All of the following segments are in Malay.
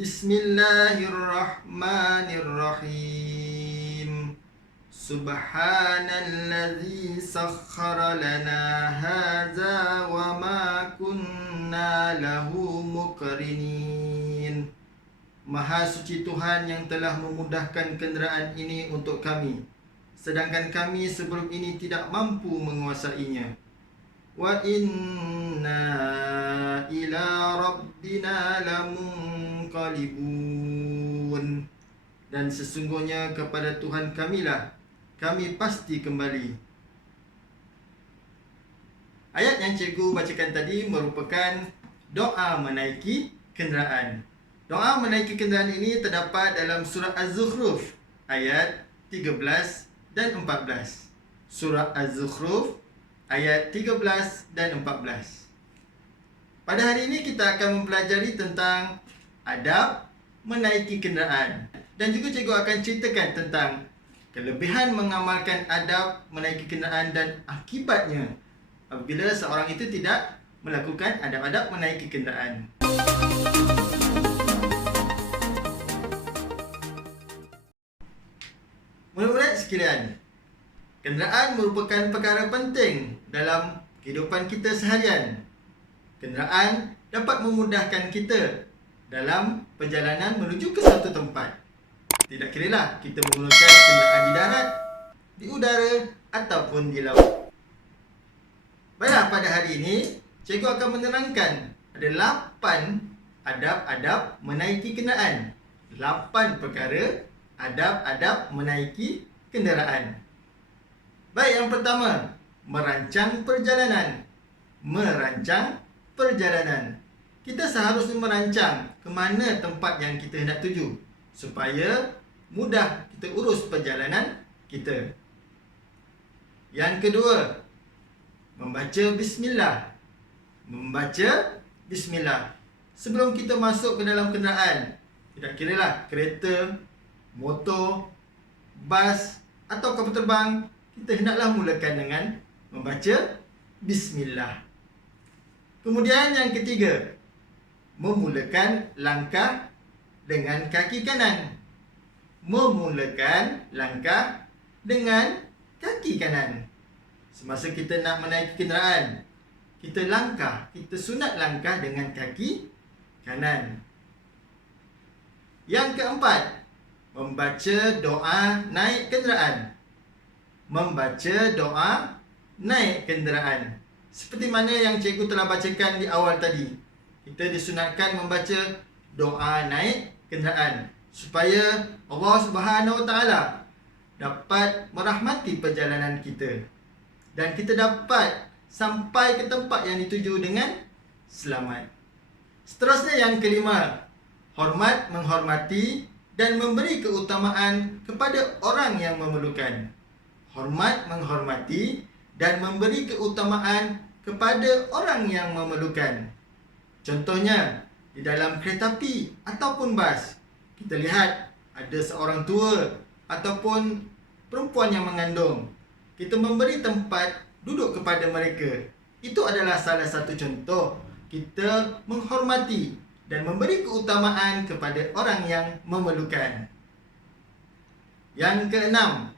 Bismillahirrahmanirrahim. Subhanalladzi sakhkhara lana hadza wa ma kunna lahu muqrinin. Maha suci Tuhan yang telah memudahkan kenderaan ini untuk kami, sedangkan kami sebelum ini tidak mampu menguasainya. Wa inna ila rabbina lamunqalibun. Dan sesungguhnya kepada Tuhan kamilah kami pasti kembali. Ayat yang cikgu bacakan tadi merupakan doa menaiki kenderaan. Doa menaiki kenderaan ini terdapat dalam surah Az-Zukhruf ayat 13 dan 14. Surah Az-Zukhruf ayat 13 dan 14. Pada hari ini kita akan mempelajari tentang adab menaiki kenderaan. Dan juga cikgu akan ceritakan tentang kelebihan mengamalkan adab menaiki kenderaan dan akibatnya apabila seorang itu tidak melakukan adab-adab menaiki kenderaan. Murid-murid sekalian, kenderaan merupakan perkara penting dalam kehidupan kita seharian. Kenderaan dapat memudahkan kita dalam perjalanan menuju ke suatu tempat. Tidak kiralah kita menggunakan kenderaan di darat, di udara ataupun di laut. Baiklah, pada hari ini cikgu akan menerangkan ada 8 adab-adab menaiki kenderaan. 8 perkara adab-adab menaiki kenderaan. Baik, yang pertama, merancang perjalanan. Merancang perjalanan. Kita seharusnya merancang ke mana tempat yang kita hendak tuju supaya mudah kita urus perjalanan kita. Yang kedua, membaca bismillah. Membaca bismillah. Sebelum kita masuk ke dalam kenderaan, tidak kiralah kereta, motor, bas atau kapal terbang, kita hendaklah mulakan dengan membaca bismillah. Kemudian yang ketiga, memulakan langkah dengan kaki kanan. Memulakan langkah dengan kaki kanan. Semasa kita nak menaiki kenderaan, kita sunat langkah dengan kaki kanan. Yang keempat, membaca doa naik kenderaan. Membaca doa naik kenderaan. Seperti mana yang cikgu telah bacakan di awal tadi. Kita disunatkan membaca doa naik kenderaan supaya Allah Subhanahu Wa Taala dapat merahmati perjalanan kita dan kita dapat sampai ke tempat yang dituju dengan selamat. Seterusnya yang kelima, hormat, menghormati dan memberi keutamaan kepada orang yang memerlukan. Hormat, menghormati dan memberi keutamaan kepada orang yang memerlukan. Contohnya, di dalam kereta api ataupun bas, kita lihat ada seorang tua ataupun perempuan yang mengandung. Kita memberi tempat duduk kepada mereka. Itu adalah salah satu contoh kita menghormati dan memberi keutamaan kepada orang yang memerlukan. Yang keenam,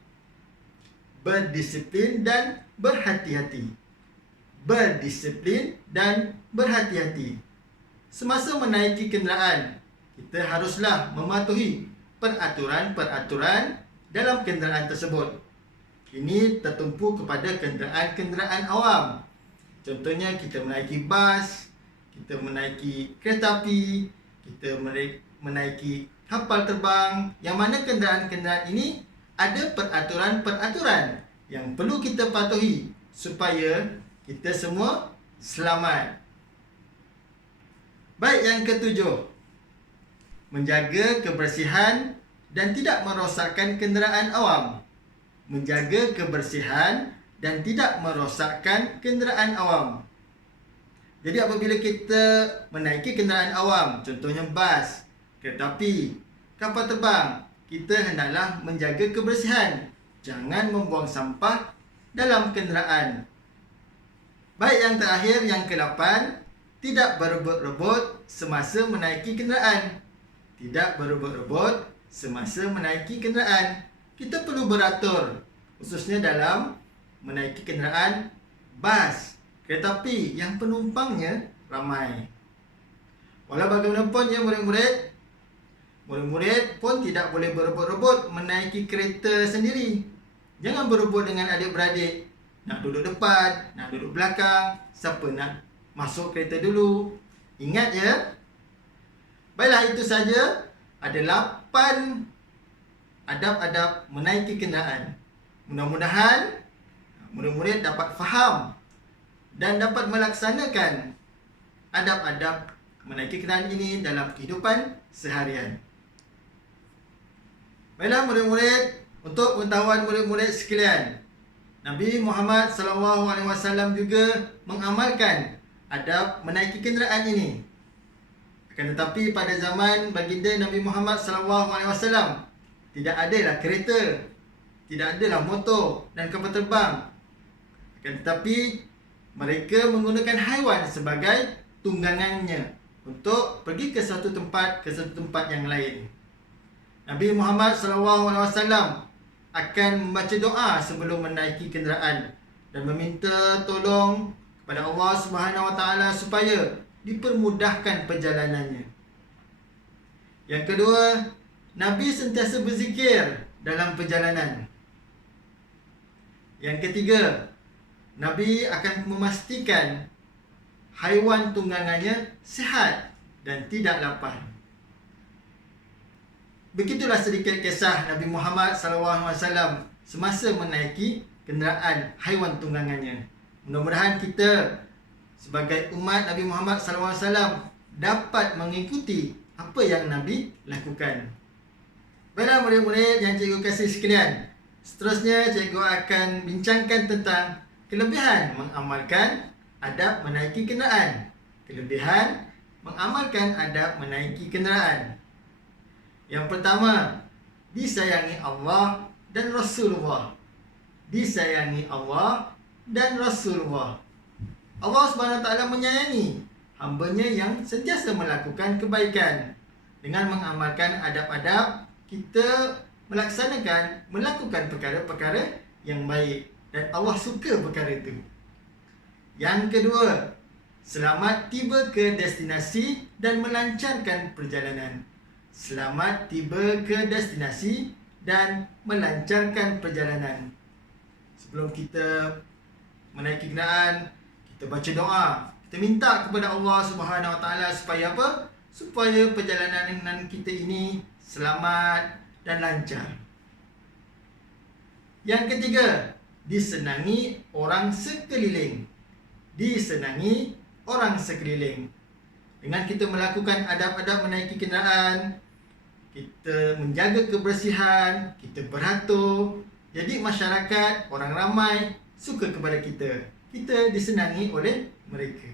berdisiplin dan berhati-hati. Berdisiplin dan berhati-hati. Semasa menaiki kenderaan, kita haruslah mematuhi peraturan-peraturan dalam kenderaan tersebut. Ini tertumpu kepada kenderaan-kenderaan awam. Contohnya kita menaiki bas, kita menaiki kereta api, kita menaiki kapal terbang, yang mana kenderaan-kenderaan ini ada peraturan-peraturan yang perlu kita patuhi supaya kita semua selamat. Baik, yang ketujuh, menjaga kebersihan dan tidak merosakkan kenderaan awam. Menjaga kebersihan dan tidak merosakkan kenderaan awam. Jadi apabila kita menaiki kenderaan awam, contohnya bas, kereta api, kapal terbang, kita hendaklah menjaga kebersihan. Jangan membuang sampah dalam kenderaan. Baik, yang terakhir, yang ke-8, tidak berebut-rebut semasa menaiki kenderaan. tidak berebut-rebut semasa menaiki kenderaan. Kita perlu beratur, khususnya dalam menaiki kenderaan bas, kereta api yang penumpangnya ramai. Walau bagaimanapun ya murid-murid, murid-murid pun tidak boleh berebut-rebut menaiki kereta sendiri. Jangan berebut dengan adik-beradik. Nak duduk depan, nak duduk belakang, siapa nak masuk kereta dulu. Ingat ya. Baiklah, itu saja. Ada 8 adab-adab menaiki kenderaan. Mudah-mudahan murid-murid dapat faham dan dapat melaksanakan adab-adab menaiki kenderaan ini dalam kehidupan seharian. Baiklah murid-murid, untuk pengetahuan murid-murid sekalian, Nabi Muhammad SAW juga mengamalkan adab menaiki kenderaan ini. Akan tetapi pada zaman baginda Nabi Muhammad SAW, tidak adalah kereta, tidak adalah motor dan kapal terbang. Akan tetapi mereka menggunakan haiwan sebagai tunggangannya untuk pergi ke satu tempat yang lain. Nabi Muhammad SAW akan membaca doa sebelum menaiki kenderaan dan meminta tolong kepada Allah Subhanahu Wa Taala supaya dipermudahkan perjalanannya. Yang kedua, Nabi sentiasa berzikir dalam perjalanan. Yang ketiga, Nabi akan memastikan haiwan tunggangannya sihat dan tidak lapar. Begitulah sedikit kisah Nabi Muhammad SAW semasa menaiki kenderaan haiwan tunggangannya. Mudah-mudahan kita sebagai umat Nabi Muhammad SAW dapat mengikuti apa yang Nabi lakukan. Baiklah murid-murid yang cikgu kasih sekalian, seterusnya cikgu akan bincangkan tentang kelebihan mengamalkan adab menaiki kenderaan. Kelebihan mengamalkan adab menaiki kenderaan. Yang pertama, disayangi Allah dan Rasulullah. Disayangi Allah dan Rasulullah. Allah SWT menyayangi hamba-Nya yang sentiasa melakukan kebaikan. Dengan mengamalkan adab-adab, kita melakukan perkara-perkara yang baik. Dan Allah suka perkara itu. Yang kedua, selamat tiba ke destinasi dan melancarkan perjalanan. Selamat tiba ke destinasi dan melancarkan perjalanan. Sebelum kita menaiki kenderaan, kita baca doa. Kita minta kepada Allah Subhanahu Wa Taala supaya apa? Supaya perjalanan kita ini selamat dan lancar. Yang ketiga, disenangi orang sekeliling. Disenangi orang sekeliling. Dengan kita melakukan adab-adab menaiki kenderaan, kita menjaga kebersihan, kita beratur, jadi masyarakat, orang ramai suka kepada kita. Kita disenangi oleh mereka.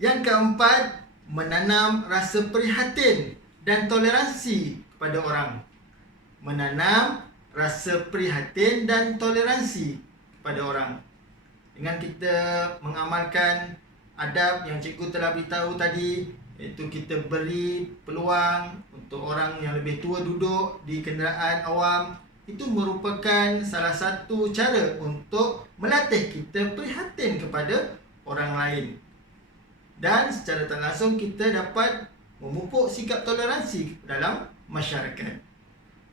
Yang keempat, menanam rasa prihatin dan toleransi kepada orang. Menanam rasa prihatin dan toleransi kepada orang. Dengan kita mengamalkan adab yang cikgu telah beritahu tadi, iaitu kita beri peluang untuk orang yang lebih tua duduk di kenderaan awam, itu merupakan salah satu cara untuk melatih kita prihatin kepada orang lain. Dan secara tak langsung kita dapat memupuk sikap toleransi dalam masyarakat.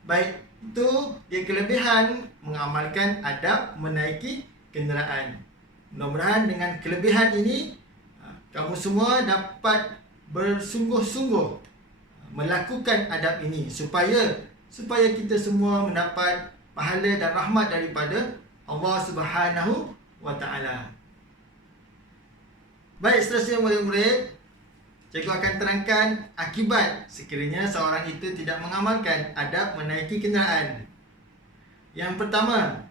Baik, itu dia kelebihan mengamalkan adab menaiki kenderaan. Mudah-mudahan dengan kelebihan ini, kamu semua dapat bersungguh-sungguh melakukan adab ini supaya kita semua mendapat pahala dan rahmat daripada Allah Subhanahu Wa Taala. Baik, seterusnya murid-murid, cikgu akan terangkan akibat sekiranya seorang itu tidak mengamalkan adab menaiki kenderaan. Yang pertama,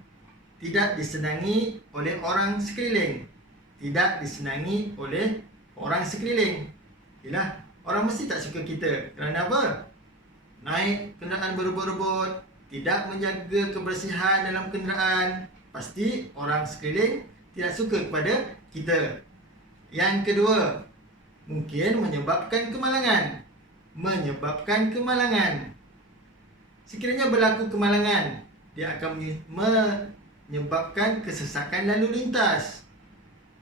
tidak disenangi oleh orang sekeliling. Tidak disenangi oleh orang sekeliling. Yalah, orang mesti tak suka kita. Kerana apa? Naik kenderaan berebut-rebut, tidak menjaga kebersihan dalam kenderaan, pasti orang sekeliling tidak suka kepada kita. Yang kedua, mungkin menyebabkan kemalangan. menyebabkan kemalangan. Sekiranya berlaku kemalangan, dia akan menyebabkan kesesakan lalu lintas.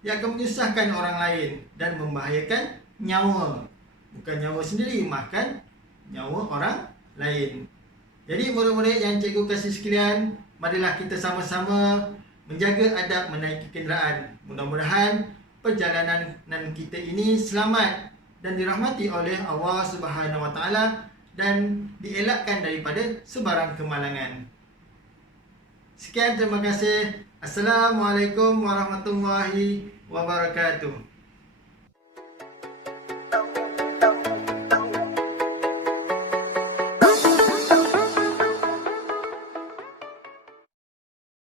Dia akan menyusahkan orang lain dan membahayakan nyawa. Bukan nyawa sendiri, bahkan nyawa orang lain. Jadi murid-murid yang cikgu kasih sekalian, marilah kita sama-sama menjaga adab menaiki kenderaan. Mudah-mudahan perjalanan kita ini selamat dan dirahmati oleh Allah Subhanahu Wa Taala dan dielakkan daripada sebarang kemalangan. Sekian, terima kasih. Assalamualaikum warahmatullahi wabarakatuh.